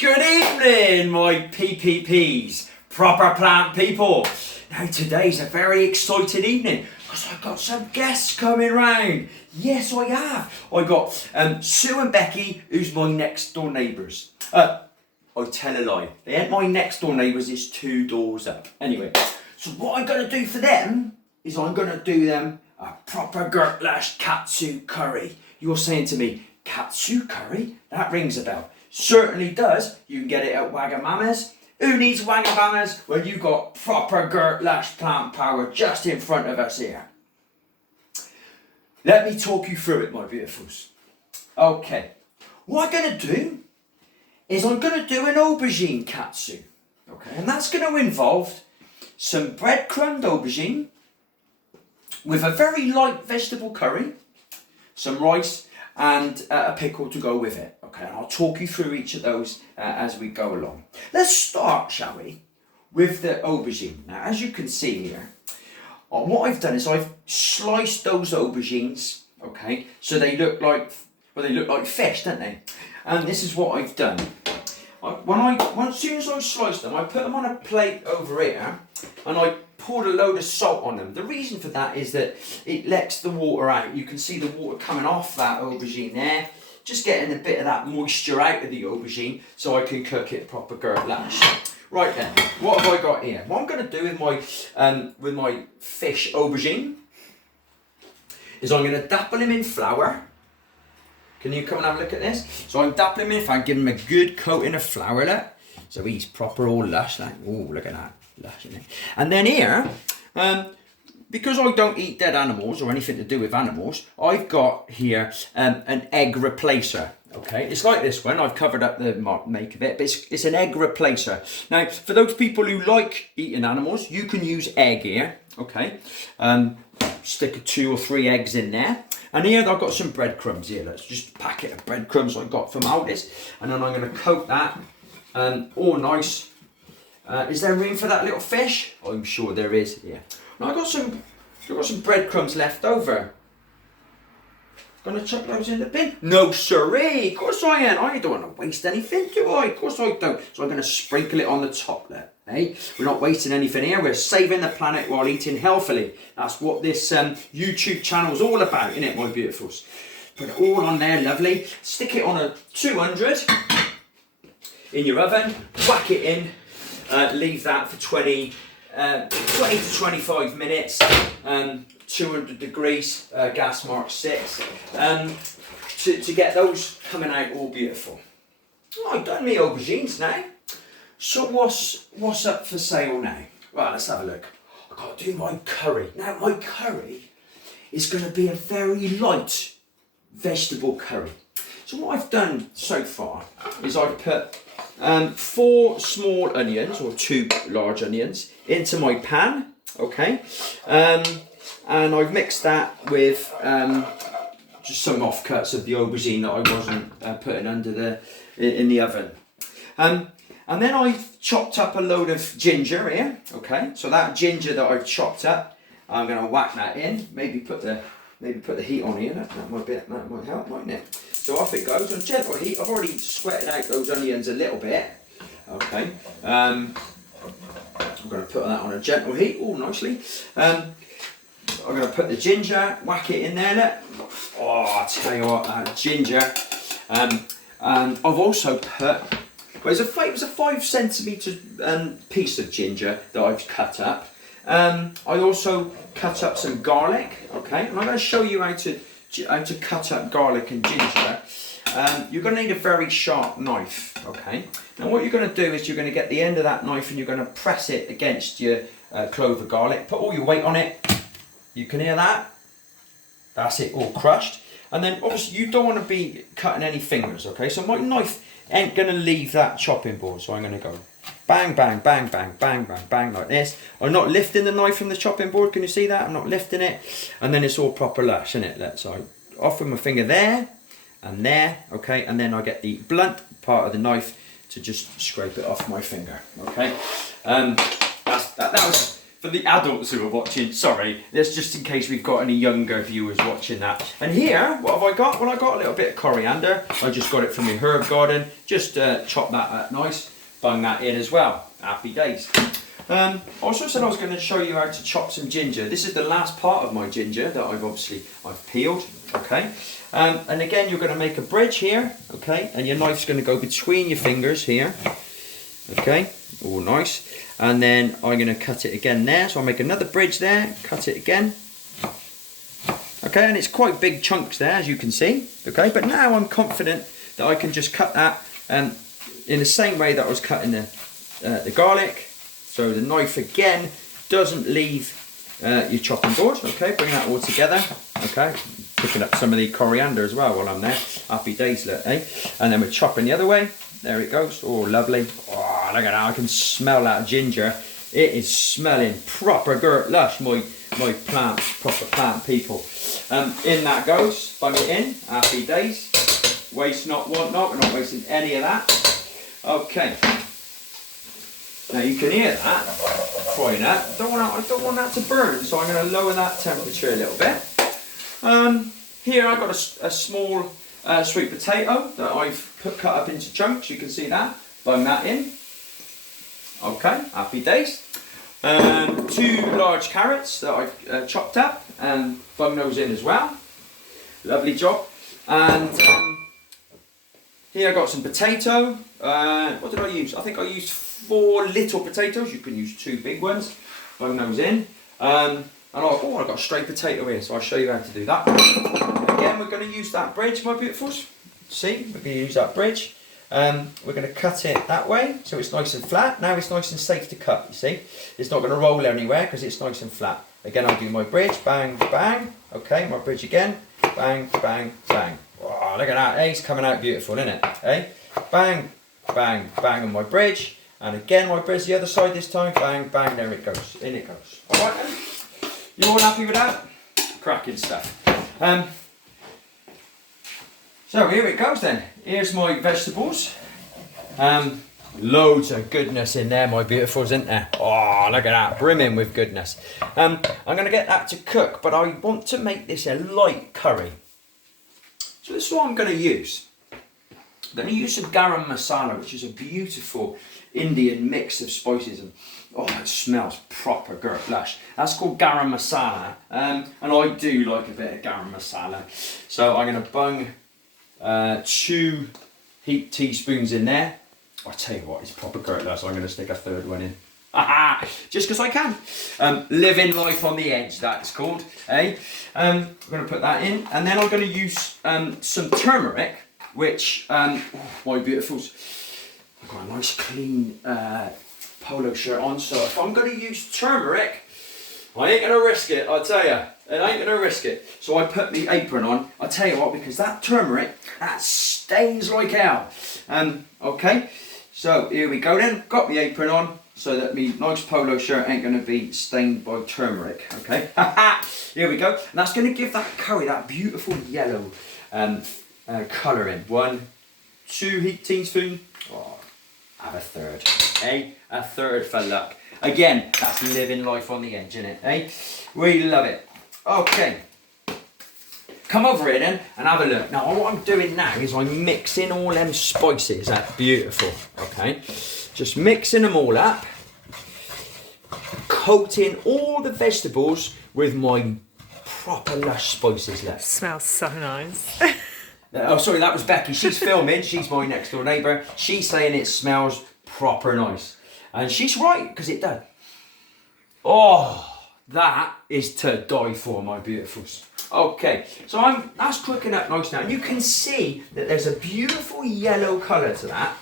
Good evening, my PPPs, proper plant people. Now today's a very exciting evening because I've got some guests coming round. Yes, I have. I got Sue and Becky, who's my next door neighbours. I tell a lie. They ain't my next door neighbours, it's 2 doors up. Anyway, so what I'm going to do for them is I'm going to do them a proper Gertlash Katsu curry. You're saying to me, Katsu curry? That rings a bell. Certainly does. You can get it at Wagamama's. Who needs Wagamama's when you got proper Gertlash plant power just in front of us here? Let me talk you through it, my beautifuls. Okay, what I'm going to do is I'm going to do an aubergine katsu. Okay, and that's going to involve some breadcrumbed aubergine with a very light vegetable curry, some rice and a pickle to go with it. Okay, and I'll talk you through each of those as we go along. Let's start, shall we, with the aubergine. Now, as you can see here, what I've done is I've sliced those aubergines, okay, so they look like, well, they look like fish, don't they? And this is what I've done. As soon as I sliced them, I put them on a plate over here, and I poured a load of salt on them. The reason for that is that it lets the water out. You can see the water coming off that aubergine there, just getting a bit of that moisture out of the aubergine so I can cook it proper Gertlash. Right then, what have I got here? What I'm going to do with my fish aubergine is I'm going to dapple him in flour. Can you come and have a look at this? So I'm dappling him in flour, give him a good coating of flour, look. So he's proper all lush, like, oh, look at that, lush, isn't it? And then here, because I don't eat dead animals or anything to do with animals, I've got here an egg replacer. Okay, it's like this one. I've covered up the make of it, but it's an egg replacer. Now, for those people who like eating animals, you can use egg here. Okay, stick 2 or 3 eggs in there. And here I've got some breadcrumbs here. Let's just packet of breadcrumbs I got from Aldis, and then I'm going to coat that all nice. Is there room for that little fish? I'm sure there is. Yeah. Now I've got some breadcrumbs left over. Gonna chuck those in the bin? No siree, of course I ain't. I don't want to waste anything, do I? Of course I don't. So I'm gonna sprinkle it on the top there. Hey, we're not wasting anything here. We're saving the planet while eating healthily. That's what this YouTube channel is all about, isn't it, my beautifuls? Put it all on there, lovely. Stick it on a 200 in your oven. Whack it in. Leave that for 20 to 25 minutes. 200 degrees, gas mark 6, to get those coming out all beautiful. Oh, I've done me aubergines now. So what's up for sale now? Right, let's have a look. I've got to do my curry. Now my curry is going to be a very light vegetable curry. So what I've done so far is I've put 4 small onions, or 2 large onions, into my pan, okay? And I've mixed that with just some offcuts of the aubergine that I wasn't putting in the oven. And then I've chopped up a load of ginger here, okay? So that ginger that I've chopped up, I'm going to whack that in. Maybe put the heat on here. That might help, mightn't it? So off it goes on gentle heat. I've already sweated out those onions a little bit, okay? I'm going to put that on a gentle heat, all nicely. I'm going to put the ginger, whack it in there, look. Oh, I'll tell you what, ginger. And I've also put, well, it was a 5 centimetre piece of ginger that I've cut up. I also cut up some garlic, okay? And I'm going to show you how to cut up garlic and ginger. You're going to need a very sharp knife, okay? Now what you're going to do is you're going to get the end of that knife and you're going to press it against your clove of garlic. Put all your weight on it. You can hear that? That's it, all crushed. And then obviously you don't want to be cutting any fingers, okay? So my knife ain't going to leave that chopping board. So I'm going to go bang, bang, bang, bang, bang, bang, bang, like this. I'm not lifting the knife from the chopping board. Can you see that? I'm not lifting it. And then it's all proper lush, isn't it? So off with my finger there and there, okay? And then I get the blunt part of the knife to just scrape it off my finger, okay? That was for the adults who are watching, sorry, that's just in case we've got any younger viewers watching that. And here, what have I got? Well, I got a little bit of coriander. I just got it from my herb garden. Just chop that up nice, bung that in as well. Happy days. Also said I was going to show you how to chop some ginger. This is the last part of my ginger that I've peeled, okay? And again, you're going to make a bridge here, okay? And your knife's going to go between your fingers here, okay? All nice. And then I'm going to cut it again there. So I'll make another bridge there, cut it again. Okay, and it's quite big chunks there, as you can see, okay? But now I'm confident that I can just cut that in the same way that I was cutting the garlic. So the knife again doesn't leave your chopping board. Okay, bring that all together. Okay, picking up some of the coriander as well while I'm there. Happy days, look, eh? And then we're chopping the other way. There it goes. Oh, lovely. Oh, look at that. I can smell that ginger. It is smelling proper good lush, my plant, proper plant people. In that goes. Bung it in. Happy days. Waste not, want not. We're not wasting any of that. Okay. Now you can hear that frying up. I don't want that to burn, so I'm going to lower that temperature a little bit. Here I've got a small sweet potato that I've cut up into chunks. You can see that. Bung that in. Okay, happy days. 2 large carrots that I've chopped up and bung those in as well. Lovely job. And here I've got some potato. What did I use? I think I used 4 little potatoes. You can use 2 big ones. Bung those in. And I've got a straight potato here, so I'll show you how to do that. Again, we're going to use that bridge, my beautifuls. See, we're going to use that bridge. We're going to cut it that way, so it's nice and flat. Now it's nice and safe to cut, you see. It's not going to roll anywhere because it's nice and flat. Again, I'll do my bridge, bang, bang. Okay, my bridge again, bang, bang, bang. Oh, look at that, eh? It's coming out beautiful, isn't it? Eh? Bang, bang, bang on my bridge. And again, my bridge the other side this time, bang, bang, there it goes. In it goes. All right then? You all happy with that? Cracking stuff. So here it goes then. Here's my vegetables. Loads of goodness in there, my beautifuls, isn't there? Oh, look at that, brimming with goodness. I'm going to get that to cook, but I want to make this a light curry. So this is what I'm going to use. I'm going to use some garam masala, which is a beautiful Indian mix of spices, and oh, it smells proper good lush. That's called garam masala, and I do like a bit of garam masala. So I'm going to bung 2 heaped teaspoons in there. I tell you what, it's proper good lush. I'm going to stick a 3rd one in. Just because I can. Living life on the edge, that's called. Eh? I'm going to put that in, and then I'm going to use some turmeric, which, my beautifuls, I've got a nice clean polo shirt on, so if I'm going to use turmeric, I ain't going to risk it, I tell you. I ain't going to risk it. So I put the apron on, I tell you what, because that turmeric, that stains like hell. Okay, so here we go then, got the apron on, so that my nice polo shirt ain't going to be stained by turmeric, okay? Here we go, and that's going to give that curry that beautiful yellow colouring. 1, 2 heaped teaspoons. Oh, have a 3rd, eh? A 3rd for luck. Again, that's living life on the edge, isn't it, eh? We love it. Okay, come over here then and have a look. Now what I'm doing now is I'm mixing all them spices. That's beautiful, okay? Just mixing them all up, coating all the vegetables with my proper lush spices left. Smells so nice. Oh, sorry, that was Becky. She's filming. She's my next door neighbour. She's saying it smells proper nice. And she's right, because it does. Oh, that is to die for, my beautifuls. Okay, so that's cooking up nice now. And you can see that there's a beautiful yellow colour to that.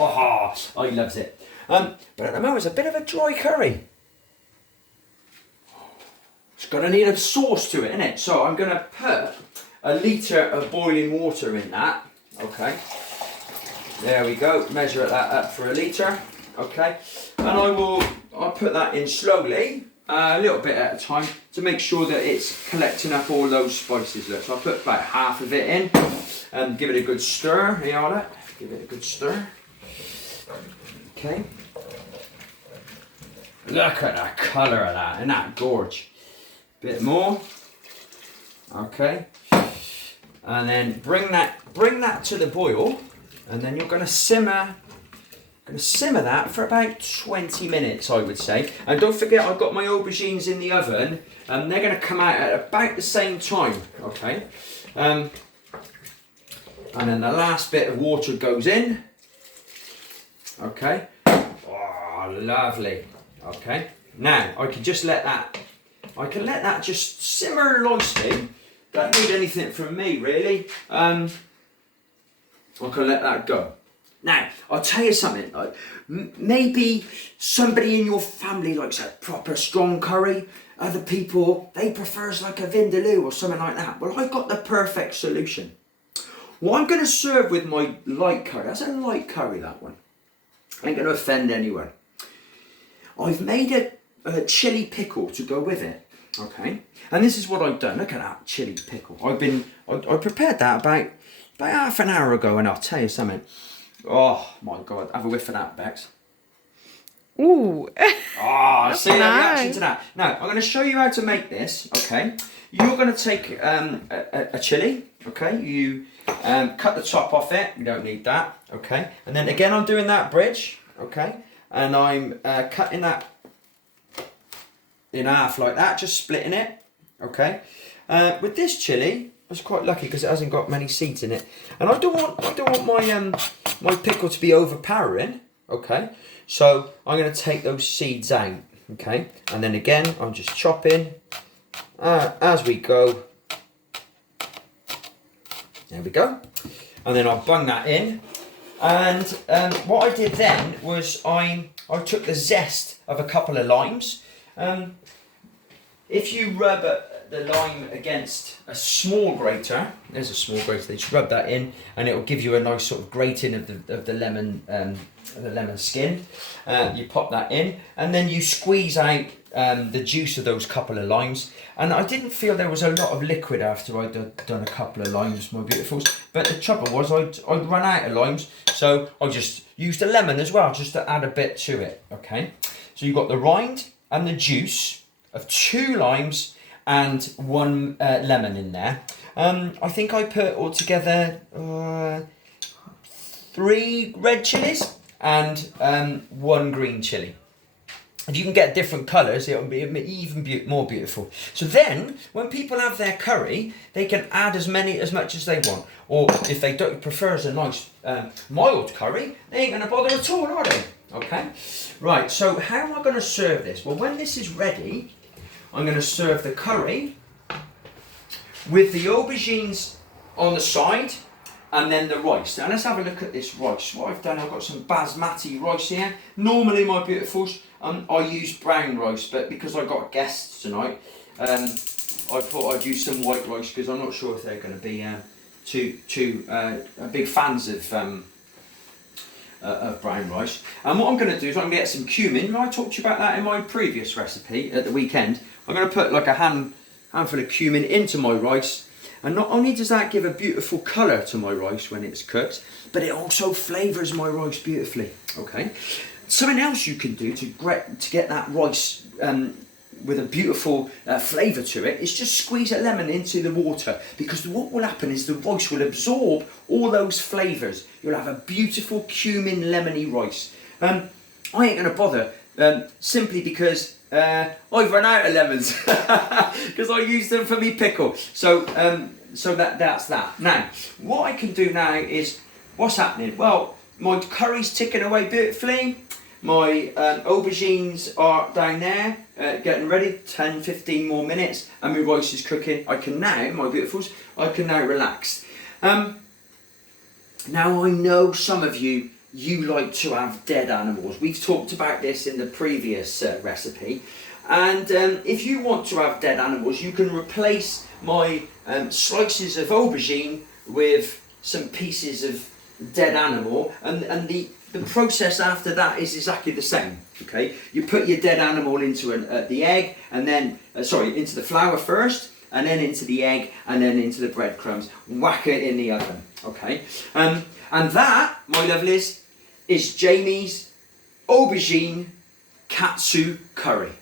Oh, I loves it. But at the moment, it's a bit of a dry curry. It's got to need a sauce to it, innit? So I'm going to put a litre of boiling water in that. Okay, there we go. Measure that up for a litre. Okay, and I'll put that in slowly, a little bit at a time, to make sure that it's collecting up all those spices. Look, so I'll put about half of it in and give it a good stir. Here, all that. Give it a good stir. Okay. Look at the colour of that, isn't that gorge? Bit more. Okay. And then bring that to the boil, and then you're gonna simmer that for about 20 minutes, I would say. And don't forget, I've got my aubergines in the oven, and they're gonna come out at about the same time, okay? And then the last bit of water goes in, okay? Oh, lovely, okay? Now, I can let that just simmer nicely. Don't need anything from me, really. I can let that go. Now, I'll tell you something. Like, maybe somebody in your family likes a proper strong curry. Other people, they prefers like a vindaloo or something like that. Well, I've got the perfect solution. What I'm going to serve with my light curry, that's a light curry, that one. I ain't going to offend anyone. I've made a chili pickle to go with it. Okay, and this is what I've done. Look at that chili pickle. I prepared that about half an hour ago, and I'll tell you something. Oh my God, have a whiff of that, Bex. Ooh. Ah, see the nice. reaction to that. Now I'm going to show you how to make this. Okay, you're going to take a chili. Okay, you cut the top off it. You don't need that. Okay, and then again I'm doing that bridge. Okay, and I'm cutting that in half like that, just splitting it. Okay, with this chili, I was quite lucky because it hasn't got many seeds in it, and I don't want my pickle to be overpowering. Okay, so I'm going to take those seeds out. Okay, and then again I'm just chopping as we go. There we go, and then I'll bung that in. And what I did then was I took the zest of a couple of limes. If you rub the lime against a small grater, there's a small grater, just rub that in, and it will give you a nice sort of grating of the lemon skin. You pop that in, and then you squeeze out the juice of those couple of limes. And I didn't feel there was a lot of liquid after I'd done a couple of limes, my beautifuls. But the trouble was I'd run out of limes, so I just used a lemon as well, just to add a bit to it. Okay, so you've got the rind and the juice of 2 limes and 1 lemon in there. I think I put altogether 3 red chilies and 1 green chili. If you can get different colours, it'll be even more beautiful. So then, when people have their curry, they can add as much as they want. Or if they don't prefer a nice mild curry, they ain't going to bother at all, are they? Okay. Right. So how am I going to serve this? Well, when this is ready, I'm going to serve the curry with the aubergines on the side, and then the rice. Now let's have a look at this rice. What I've done, I've got some basmati rice here. Normally, my beautifuls, I use brown rice, but because I've got guests tonight, I thought I'd use some white rice because I'm not sure if they're going to be too big fans of brown rice. And what I'm going to do is I'm going to get some cumin. I talked to you about that in my previous recipe at the weekend. I'm going to put like a handful of cumin into my rice, and not only does that give a beautiful colour to my rice when it's cooked, but it also flavours my rice beautifully. Okay, something else you can do to get that rice with a beautiful flavour to it is just squeeze a lemon into the water, because what will happen is the rice will absorb all those flavours. You'll have a beautiful cumin lemony rice. I ain't going to bother simply because I've run out of lemons because I used them for me pickle. So that's that. Now, what I can do now is, what's happening? Well, my curry's ticking away beautifully. My aubergines are down there, getting ready, 10-15 more minutes, and my rice is cooking. I can now, my beautifuls, I can now relax. Now I know some of you like to have dead animals. We've talked about this in the previous recipe. And if you want to have dead animals, you can replace my slices of aubergine with some pieces of dead animal, and the process after that is exactly the same. Okay, you put your dead animal into the egg, and then into the flour first, and then into the egg, and then into the breadcrumbs. Whack it in the oven. Okay, and that, my lovelies, is Jamie's aubergine katsu curry.